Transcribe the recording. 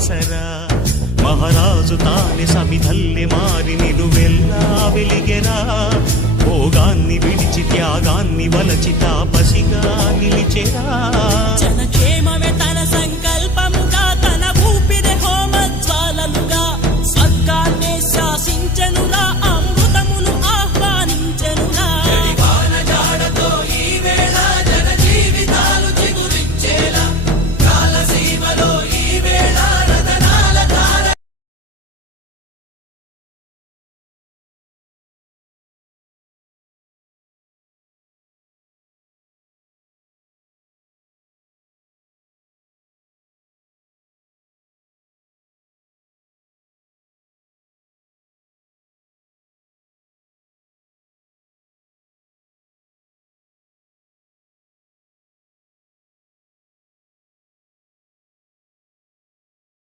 ఆసరా మహారాజు తానే సమిధల్లె మారి నిలువెల్లా వెలిగెరా భోగాన్ని విడిచి త్యాగాన్ని వలచి తాపసిగా నిలిచెరా జనక్షేమమే తన సంకల్పం